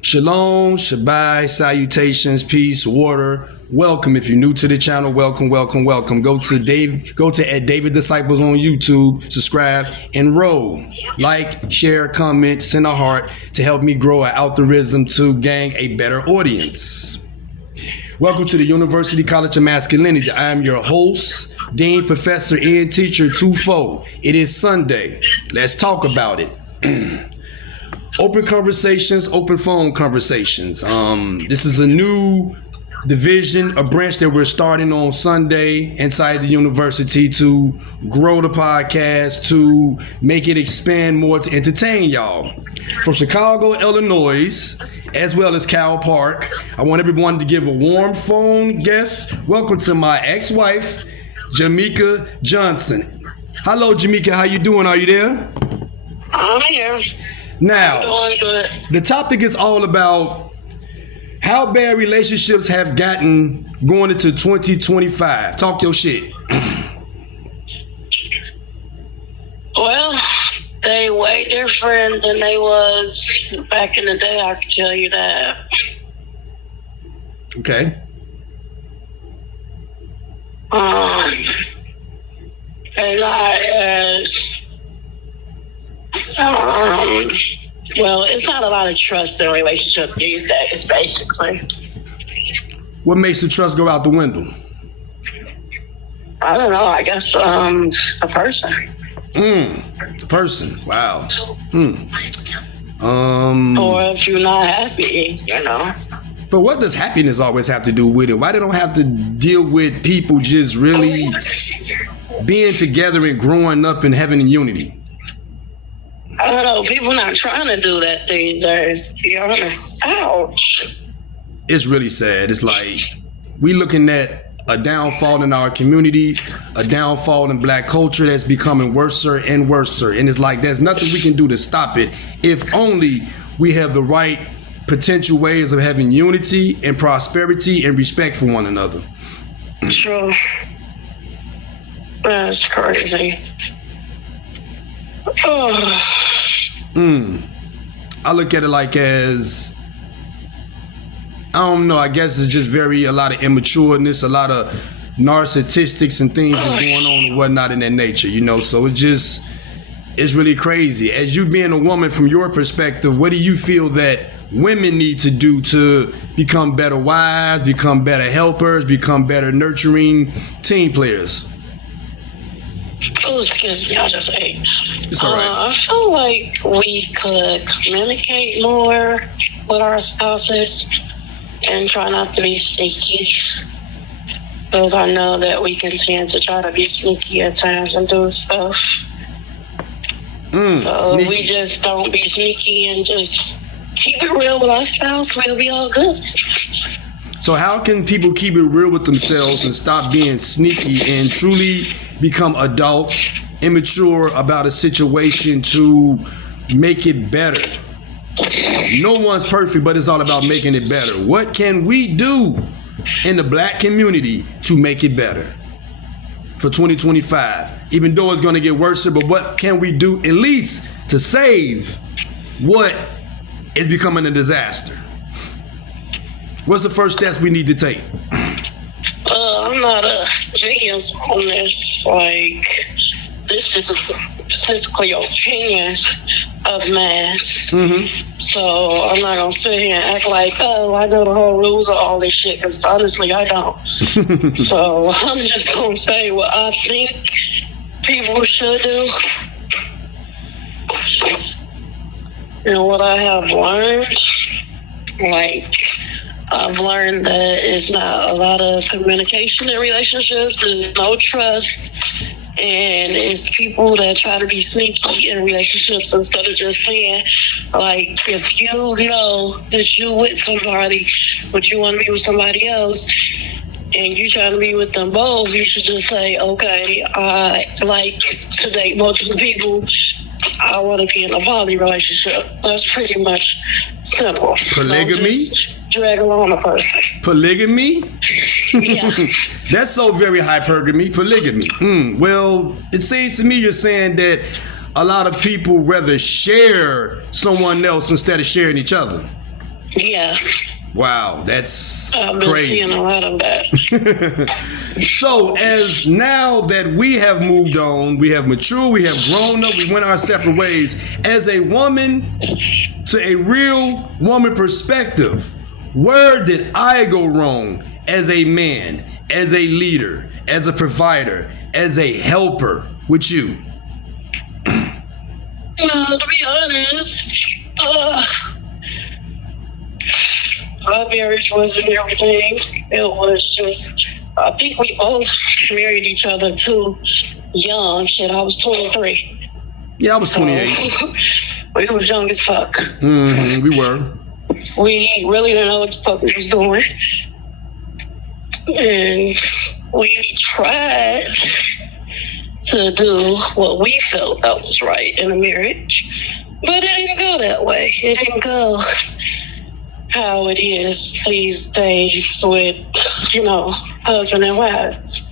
Shalom, Shabbai, salutations, peace, water. Welcome. If you're new to the channel, welcome. Go to at David Disciples on YouTube, subscribe, and roll. Like, share, comment, send a heart to help me grow an algorithm to gain a better audience. Welcome to the University College of Masculinity. I am your host, Dean, Professor, and Teacher twofold. It is Sunday. Let's talk about it. Open conversations, open phone conversations. This is a new division, a branch that we're starting on Sunday inside the university to grow the podcast, to make it expand more, to entertain y'all. From Chicago, Illinois, as well as Cal Park, I want everyone to give a warm phone guest. Welcome to my ex-wife, Jameka Johnson. Hello, Jameka. How you doing? Are you there? I'm here. Now, I'm doing good. The topic is all about how bad relationships have gotten going into 2025. Talk your shit. Well, they way different than they was back in the day, I can tell you that. Okay. They're not as well, it's not a lot of trust in a relationship these days, basically. What makes the trust go out the window? I don't know, I guess a person. The person. Wow. Or if you're not happy, you know. But what does happiness always have to do with it? Why they don't have to deal with people just really being together and growing up and having unity? I don't know. People not trying to do that these days, to be honest. Ouch. It's really sad. It's like we looking at a downfall in our community, a downfall in black culture that's becoming worse and worse. And it's like there's nothing we can do to stop it if only we have the right potential ways of having unity and prosperity and respect for one another. True. That's crazy. Oh. I look at it like as, I don't know, I guess it's just a lot of immatureness, a lot of narcissistics and things that's going on and whatnot in that nature, you know, so it's really crazy. As you being a woman, from your perspective, what do you feel that women need to do to become better wives, become better helpers, become better nurturing team players? Oh, excuse me, I just ate. It's all right. I feel like we could communicate more with our spouses and try not to be sneaky. Because I know that we can tend to try to be sneaky at times and do stuff. So if we just don't be sneaky and just keep it real with our spouse, we'll be all good. So how can people keep it real with themselves and stop being sneaky and truly become adults, immature about a situation to make it better? No one's perfect, but it's all about making it better. What can we do in the black community to make it better for 2025? Even though it's going to get worse, but what can we do at least to save what is becoming a disaster? What's the first steps we need to take? I'm not a genius on this. Like, this is a specifically opinion of mass. So I'm not gonna sit here and act like, oh, I know the whole rules of all this shit, because honestly, I don't. So I'm just gonna say what I think people should do and what I have learned. Like, I've learned that it's not a lot of communication in relationships, there's no trust, and it's people that try to be sneaky in relationships instead of just saying, like, if you know that you're with somebody, but you want to be with somebody else, and you trying to be with them both, you should just say, okay, I like to date multiple people, I want to be in a poly relationship. That's pretty much simple. Polygamy? Drag along a person. Polygamy? Yeah. That's so very hypergamy. Polygamy. Well, it seems to me you're saying that a lot of people rather share someone else instead of sharing each other. Yeah. Wow, that's I've been crazy. seeing a lot of that. So as now that we have moved on, we have matured, we have grown up, we went our separate ways. As a woman, to a real woman perspective, where did I go wrong as a man, as a leader, as a provider, as a helper with you? To be honest, my marriage wasn't everything. It was just, I think we both married each other too young. Shit, I was 23. Yeah, I was 28. We was young as fuck. We were. We really didn't know what the fuck we was doing. And we tried to do what we felt that was right in a marriage. But it didn't go that way. It didn't go how it is these days with, husband and wives.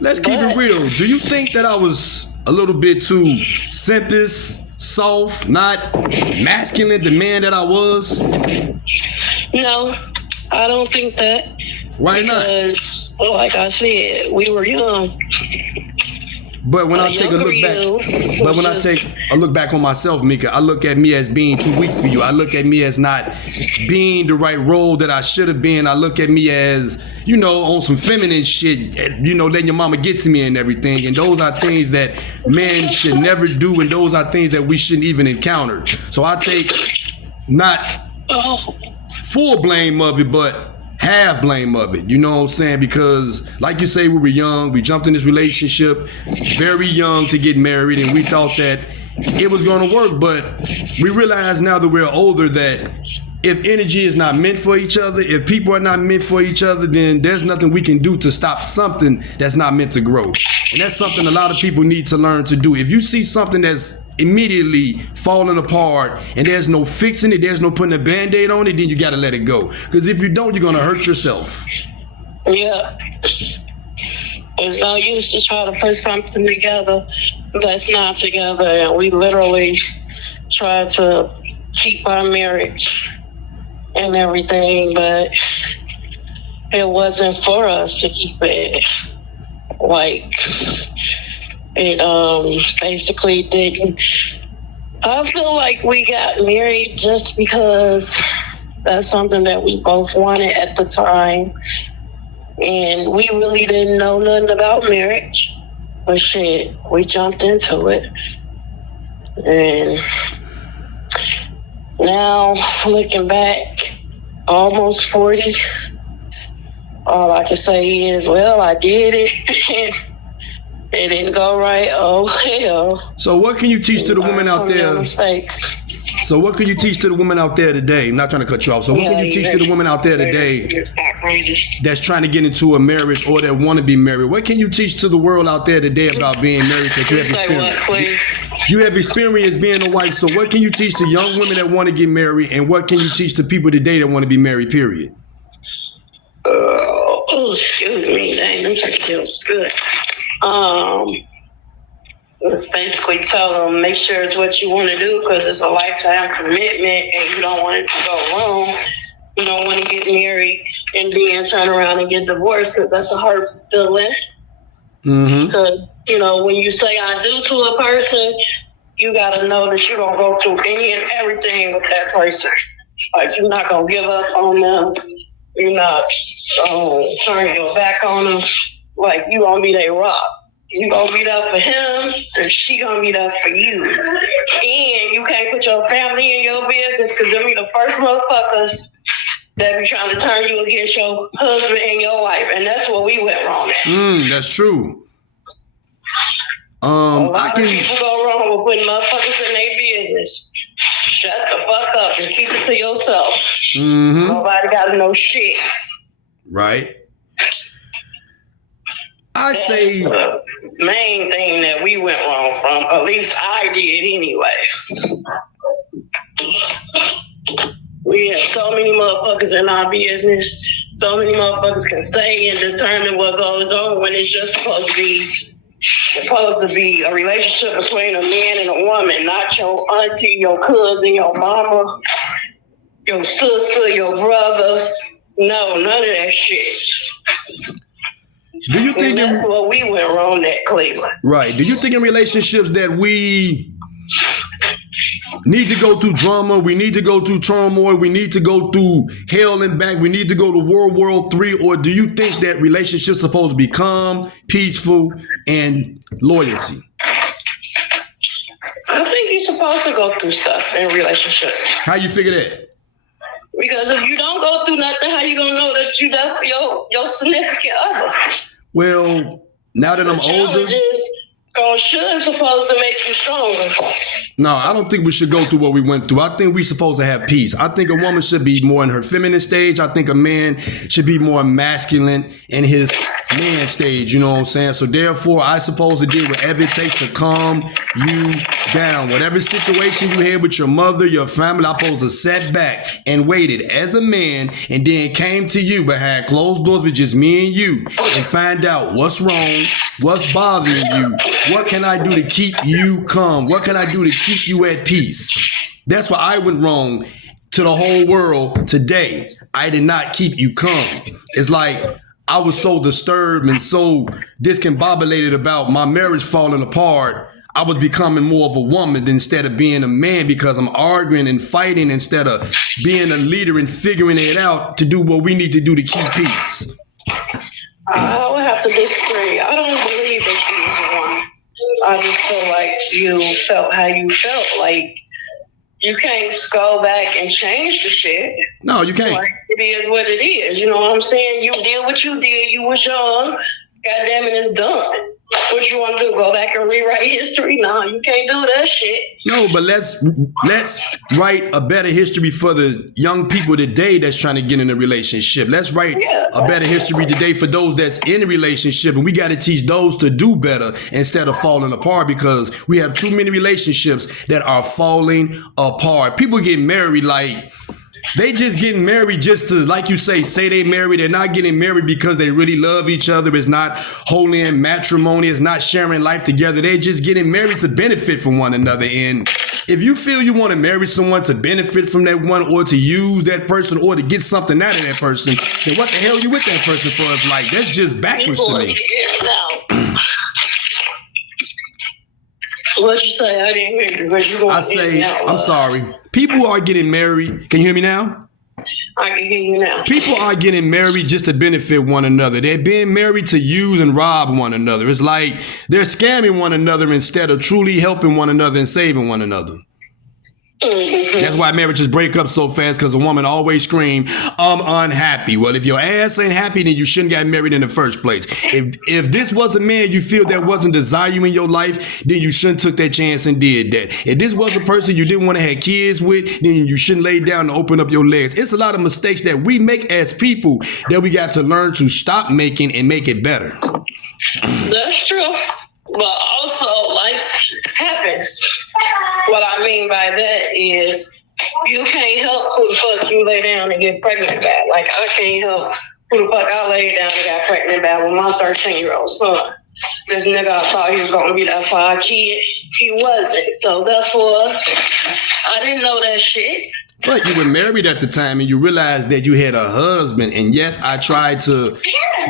Let's keep it real. Do you think that I was a little bit too simpish, soft, not masculine, the man that I was? No, I don't think that. Why not? Because, like I said, we were young. But when I take a look back on myself, Mika, I look at me as being too weak for you. I look at me as not being the right role that I should have been. I look at me as, on some feminine shit, letting your mama get to me and everything. And those are things that men should never do. And those are things that we shouldn't even encounter. So I take not full blame of it, but half blame of it, you know what I'm saying? Because like you say, we were young, we jumped in this relationship very young to get married, and we thought that it was going to work, but we realize now that we're older that if energy is not meant for each other, if people are not meant for each other, then there's nothing we can do to stop something that's not meant to grow. And that's something a lot of people need to learn to do. If you see something that's immediately falling apart and there's no fixing it, there's no putting a band-aid on it, then you got to let it go. Because if you don't, you're going to hurt yourself. Yeah. There's no use to try to put something together that's not together. And we literally tried to keep our marriage and everything, but it wasn't for us to keep it. Like, it basically didn't. I feel like we got married just because that's something that we both wanted at the time. And we really didn't know nothing about marriage. But shit, we jumped into it. And now, looking back, almost 40, all I can say is, well, I did it. It didn't go right. Oh, hell. So what can you teach to the women out there? Mistakes. So what can you teach to the women out there today? I'm not trying to cut you off. So what can you teach to the women out there today that's trying to get into a marriage or that want to be married? What can you teach to the world out there today about being married? Because you have experience. You have experience being a wife. So what can you teach to young women that want to get married, and what can you teach to people today that want to be married, period? Excuse me. Dang, them feels good. It's basically tell them, make sure it's what you want to do, because it's a lifetime commitment and you don't want it to go wrong. You don't want to get married and then turn around and get divorced, because that's a hard feeling. Because, when you say I do to a person, you got to know that you're going to go through any and everything with that person. Like, you're not going to give up on them. You're not turning your back on them. Like, you going to be their rock. You gonna be there for him, and she gonna be there for you. And you can't put your family in your business, because they'll be the first motherfuckers that be trying to turn you against your husband and your wife. And that's where we went wrong at. That's true. A lot of people go wrong with putting motherfuckers in their business. Shut the fuck up and keep it to yourself. Nobody gotta know shit. Right. That's the main thing that we went wrong from. At least I did anyway. We have so many motherfuckers in our business. So many motherfuckers can say and determine what goes on when it's just supposed to be supposed to be a relationship between a man and a woman, not your auntie, your cousin, your mama, your sister, your brother. No, none of that shit. Do you think And that's what we went wrong at Cleveland. right? Do you think in relationships that we need to go through drama, we need to go through turmoil, we need to go through hell and back, we need to go to World War III, or do you think that relationships supposed to be calm, peaceful, and loyalty? I think you're supposed to go through stuff in relationships. How you figure that? Because if you don't go through nothing, how you gonna know that that's your significant other? Well, now that I'm older, Challenges supposed to make you stronger. no, I don't think we should go through what we went through. I think we're supposed to have peace. I think a woman should be more in her feminine stage. I think a man should be more masculine in his man stage, you know what I'm saying? So therefore, I supposed to do whatever it takes to calm you down. Whatever situation you had with your mother, your family, I'm supposed to sit back and waited as a man and then came to you behind closed doors with just me and you and find out what's wrong, what's bothering you, what can I do to keep you calm, what can I do to keep you at peace. That's why I went wrong to the whole world today. I did not keep you calm. It's like I was so disturbed and so discombobulated about my marriage falling apart. I was becoming more of a woman instead of being a man because I'm arguing and fighting instead of being a leader and figuring it out to do what we need to do to keep peace. I would have to disagree. I don't believe that she was a woman. I just feel like you felt how you felt. Like, you can't go back and change the shit. No, you can't. Like, it is what it is. You know what I'm saying? You did what you did. You was young. God damn it, it's done. What you want to do? Go back and rewrite history? No, you can't do that shit. No, but let's write a better history for the young people today that's trying to get in a relationship. Let's write a better history today for those that's in a relationship, and we got to teach those to do better instead of falling apart because we have too many relationships that are falling apart. People get married like they just getting married just to, like you say they married. They're not getting married because they really love each other. It's not holy and matrimony. It's not sharing life together. They're just getting married to benefit from one another. And if you feel you want to marry someone to benefit from that one or to use that person or to get something out of that person, then what the hell you with that person for? It's like, that's just backwards to me. What you say? I didn't hear you. Because you going I say, I'm sorry. People are getting married. Can you hear me now? I can hear you now. People are getting married just to benefit one another. They're being married to use and rob one another. It's like they're scamming one another instead of truly helping one another and saving one another. That's why marriages break up so fast, because a woman always scream, I'm unhappy. Well, if your ass ain't happy, then you shouldn't get married in the first place. If this was a man you feel that wasn't desire you in your life, then you shouldn't took that chance and did that. If this was a person you didn't want to have kids with, then you shouldn't lay down and open up your legs. It's a lot of mistakes that we make as people that we got to learn to stop making and make it better. That's true. But also, life happens. What I mean by that is you can't help who the fuck you lay down and get pregnant by. Like, I can't help who the fuck I laid down and got pregnant by with my 13-year-old son. This nigga I thought he was going to be that for our kid. He wasn't. So therefore, I didn't know that shit. But you were married at the time and you realized that you had a husband. And yes, I tried to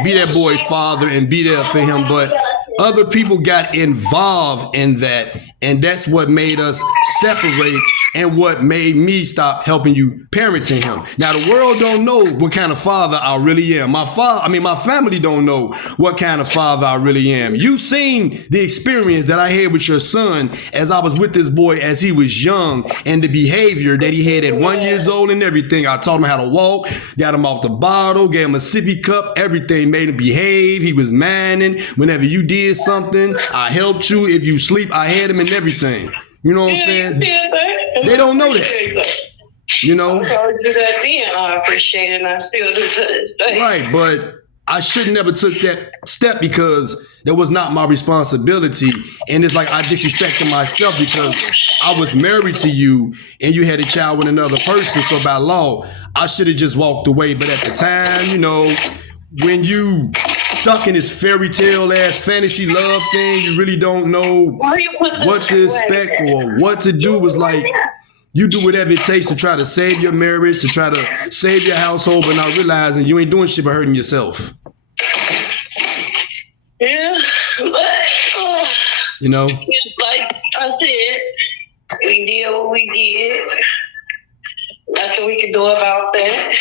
be that boy's father and be there for him, but other people got involved in that, and that's what made us separate and what made me stop helping you parenting him. Now, the world don't know what kind of father I really am. My family don't know what kind of father I really am. You seen the experience that I had with your son as I was with this boy as he was young, and the behavior that he had at 1 year old and everything. I taught him how to walk, got him off the bottle, gave him a sippy cup, everything, made him behave. He was minding. Whenever you did something, I helped you. If you sleep, I had him and everything. You know what I'm saying? They don't know that. You know? I told you that then. I appreciate it, and I still do to this day. Right, but I should never took that step because that was not my responsibility. And it's like I disrespected myself because I was married to you and you had a child with another person. So by law, I should have just walked away. But at the time, you know, when you stuck in this fairy tale ass fantasy love thing. You really don't know what to expect or what to do. It's like you do whatever it takes to try to save your marriage, to try to save your household, but not realizing you ain't doing shit but hurting yourself. Yeah, but you know, like I said, we did what we did. Nothing we can do about that.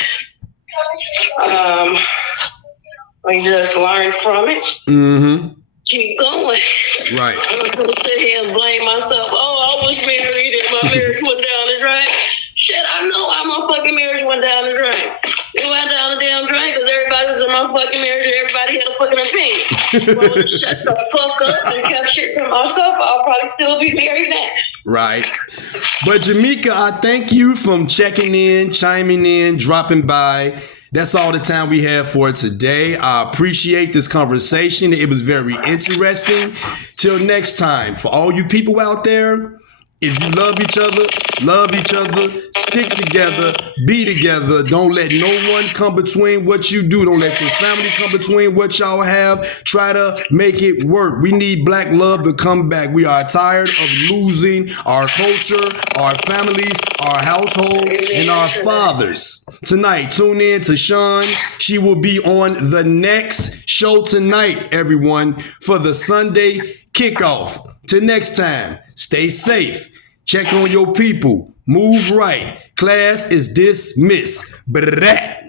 We just learn from it. Mm-hmm. Keep going. Right. I'm not gonna sit here and blame myself. Oh, I was married and my marriage went down the drain. Shit, I know how my fucking marriage went down the drain. It went down the damn drain because everybody was in my fucking marriage and everybody had a fucking opinion. If I would have shut the fuck up and kept shit to myself, I'll probably still be married now. Right. But Jameka, I thank you from checking in, chiming in, dropping by. That's all the time we have for today. I appreciate this conversation. It was very interesting. Till next time, for all you people out there, if you love each other, stick together, be together. Don't let no one come between what you do. Don't let your family come between what y'all have. Try to make it work. We need black love to come back. We are tired of losing our culture, our families, our household, and our fathers. Tonight, tune in to Sean. She will be on the next show tonight, everyone, for the Sunday kickoff. Till next time, stay safe. Check on your people. Move right. Class is dismissed. Brat.